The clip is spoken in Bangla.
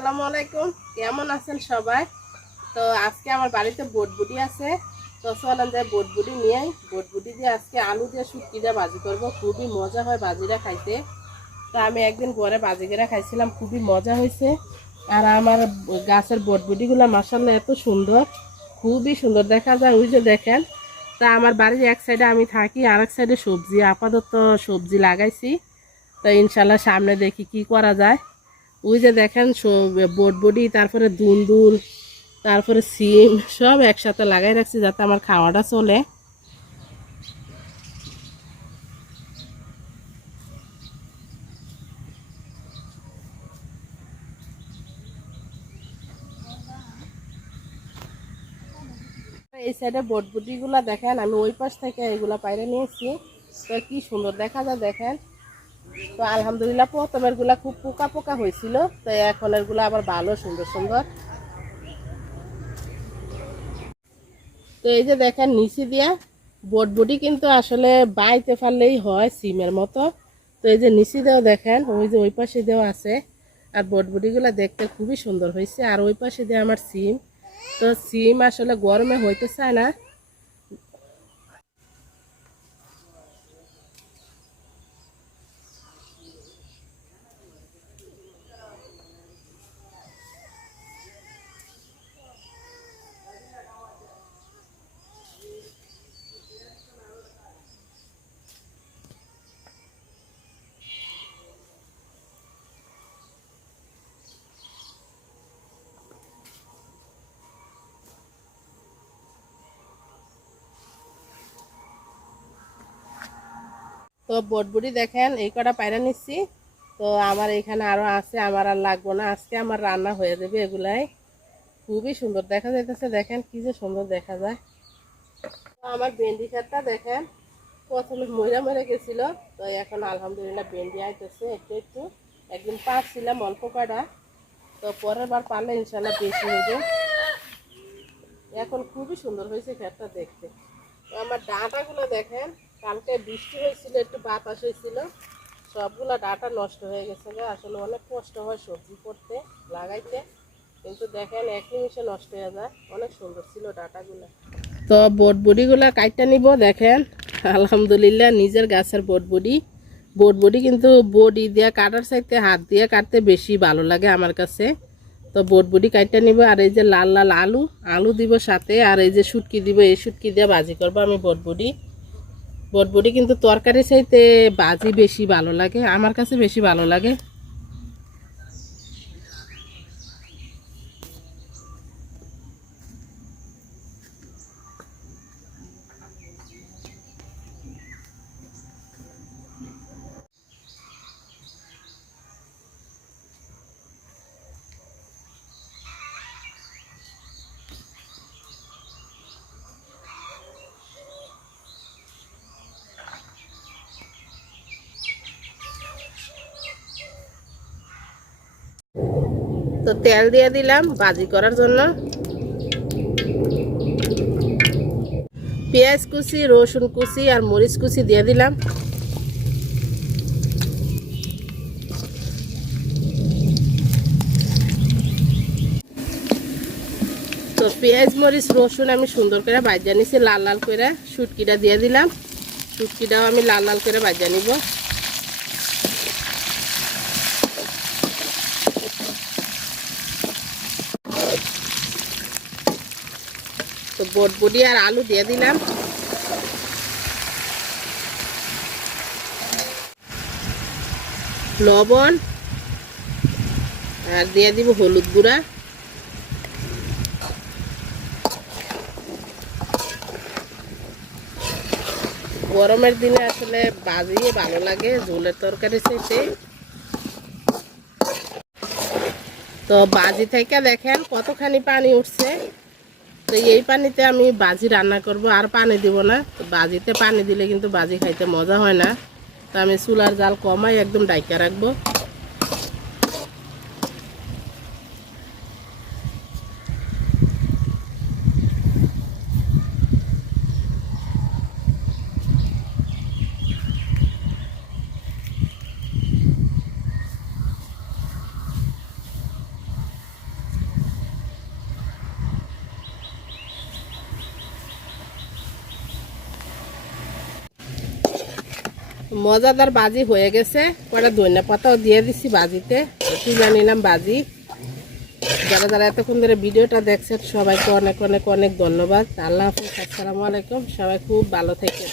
আসসালামু আলাইকুম, কেমন আছেন সবাই? তো আজকে আমার বাড়িতে বটবুটি আছে। তো চলেন যাই বটবুটি নিয়ে। বটবুটি দিয়ে আজকে আলু দিয়ে শুটকি দিয়ে ভাজি করবো। খুবই মজা হয় ভাজিটা খাইতে। তো আমি একদিন ঘরে ভাজি করে খাইছিলাম, খুবই মজা হয়েছে। আর আমার গাছের বটবুটিগুলো মাশাআল্লাহ এত সুন্দর, খুবই সুন্দর দেখা যায়। ওই যে দেখেন, তা আমার বাড়ির এক সাইডে আমি থাকি, আর এক সাইডে সবজি, আপাতত সবজি লাগাইছি। তো ইনশাল্লাহ সামনে দেখি কি করা যায়। ওই যে দেখেন বটবটি, তারপরে দুন্দুল, তারপরে সিম সব একসাথে লাগাই রাখছি যাতে আমার খাওয়াটা চলে। এই সাইডে বটবটিগুলা দেখেন, আমি ওই পাশ থেকে এগুলা পাইরে নিয়েছি। তো কি সুন্দর দেখা যায় দেখেন। তো আলহামদুলিল্লাহ প্রথমের গুলা খুব পোকা পোকা হয়েছিল, তো এখনের গুলা আবার ভালো সুন্দর সুন্দর। তো এই যে দেখেন নিচে দিয়া বটবটি কিন্তু আসলে বাইতে পারলেই হয় সিমের মতো। তো এই যে নিচে দেওয়া দেখেন, ওই যে ওই পাশে দেওয়া আছে। আর বটবটিগুলো দেখতে খুবই সুন্দর হয়েছে। আর ওই পাশে দিয়ে আমার সিম। তো সিম আসলে গরমে হইতে চায় না। তো বটবটি দেখেন এই কটা পায়রা নিচ্ছি। তো আমার এখানে আরো আছে, আমার আর লাগবো না, আজকে আমার রান্না হয়ে যাবে এগুলাই। খুবই সুন্দর দেখা যাইতেছে, দেখেন কি যে সুন্দর দেখা যায়। তো আমার ভেন্ডি ক্ষেতটা দেখেন, প্রথমে ময়রা মরে গেছিল। তো এখন আলহামদুলিল্লাহ ভেন্ডি আইতেছে একটু একটু। একদিন পারছিলাম অল্প কটা, তো পরের বার পারলে ইনশাল্লাহ বেশি হবে। এখন খুবই সুন্দর হয়েছে ক্ষেতটা দেখতে। তো আমার ডাঁটাগুলো দেখেন, কালকে বৃষ্টি হয়েছিল, একটু বাতাস হয়েছিল, সবগুলো ডাঁটা নষ্ট হয়ে গেছে। আসলে অনেক কষ্ট হয় সবজি করতে, লাগাইতে, কিন্তু দেখেন এক নিমিষে নষ্ট হয়ে যায়। অনেক সুন্দর ছিল ডাঁটাগুলো। তো বটবটিগুলো কাটতে নিব। দেখেন আলহামদুলিল্লাহ নিজের গাছের বটবটি। বটবটি কিন্তু বডি দিয়ে কাটার চাইতে হাত দিয়ে কাটতে বেশি ভালো লাগে আমার কাছে। তো বটবটি কাটতে নিব। আর এই যে লাল লাল আলু, আলু দিব সাথে। আর এই যে শুটকি দিব, এই শুটকি দিয়ে ভাজি করবো আমি বটবটি। বটবটি কিন্তু তরকারি চাইতে ভাজি বেশি ভালো লাগে, আমার কাছে বেশি ভালো লাগে। তো তেল দিয়ে দিলাম ভাজি করার জন্য। পেঁয়াজ কুচি, রসুন কুচি আর মরিচ কুচি দিয়ে দিলাম। তো পেঁয়াজ মরিচ রসুন আমি সুন্দর করে ভাজা নিছি লাল লাল করে। শুটকিটা দিয়ে দিলাম, শুটকিটাও আমি লাল লাল করে ভাজা নিব। তো বটবটি আর আলু দিয়ে দিলাম। লবণ আর দিয়ে দিব হলুদ গুঁড়া। গরমের দিনে আসলে ভাজি ভালো লাগে ঝোলের তরকারি চাইতে। তো ভাজি থেকে দেখেন কতখানি পানি উঠছে। তো এই পানিতে আমি ভাজি রান্না করব, আর পানি দিব না। তো ভাজিতে পানি দিলে কিন্তু ভাজি খাইতে মজা হয় না। তো আমি চুলার জাল কমাই একদম ডাইকা রাখবো। মজাদার বাজি হয়ে গেছে, কটা ধনিয়া পাতাও দিয়ে দিচ্ছি বাজিতে, তুলে নিলাম বাজি। যারা যারা এতক্ষণ ধরে ভিডিওটা দেখছেন সবাইকে অনেক অনেক অনেক ধন্যবাদ। আল্লাহ হাফিজ, আসসালামু আলাইকুম, সবাই খুব ভালো থাকেন।